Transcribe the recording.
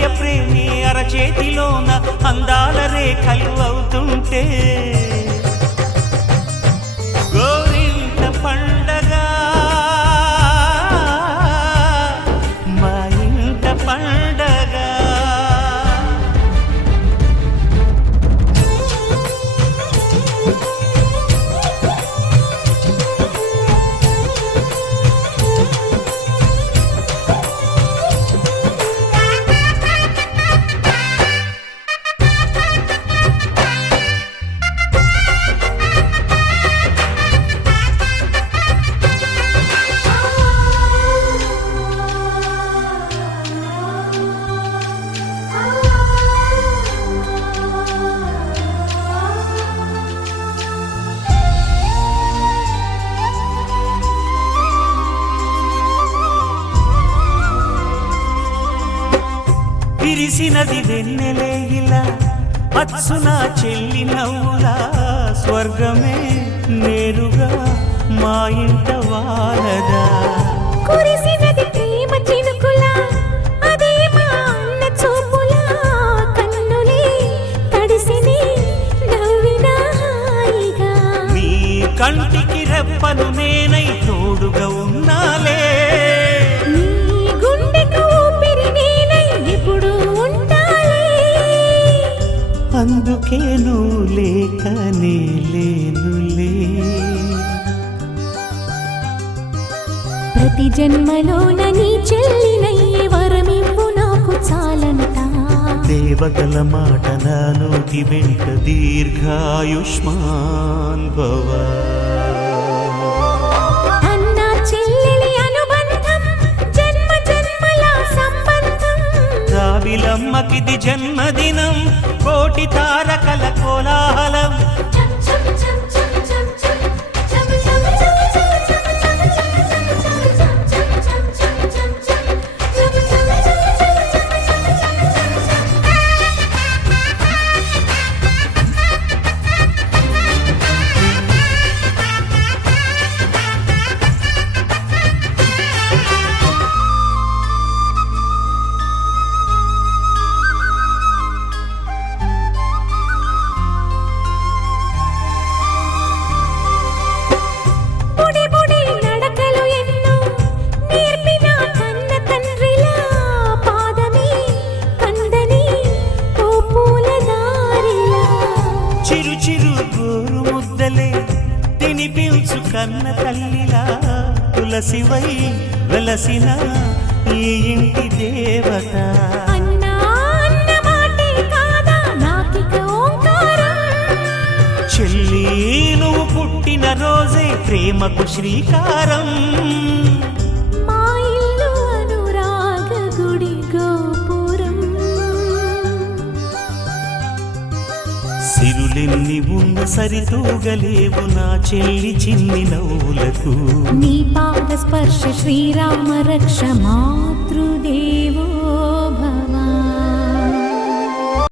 అన్నయ్య ప్రేమి అరచేతిలోన అందాల రేఖలు అవుతుంటే గోరింట పండగ మా ఇంట పండగ. విరిసినది వెన్నెలే ఇలా అచ్చున చెల్లి నవ్వులా స్వర్గమే నేరుగా మా ఇంట వాలదా. కురిసినది ప్రేమ చినుకులా అదే మా అన్న చూపులా కన్నులే తడిసిని నవ్వినా హాయిగా. నీ కంటికి రెప్పను నేనై తోడుగా ఉన్నాలే. అందుకే నువ్వు లేకనే లేనులే. ప్రతి జన్మలోన నీ చెల్లినయ్యే వరమివ్వు నాకు చాలంట. దేవతల మాట నా నోటి వెంట దీర్ఘాయుష్మాన్ భవ. అన్నా చెల్లెలి అనుబంధం జన్మ జన్మల సంబంధం. రావిలమ్మకిది జన్మదినం కోటి తారకల కోలాహలం. చిరు చిరు గోరు ముద్దలే తినిపించు కన్న తల్లిలా తులసివై వెలసిన ఈ ఇంటి దేవత. చెల్లి నువ్వు పుట్టిన రోజే ప్రేమకు శ్రీకారం. సిరులెన్ని ఉన్న సరితూగలేవు నా చెల్లి చిన్ని నవ్వులకు. నీ పాద స్పర్శ శ్రీరామ రక్ష మాతృదేవో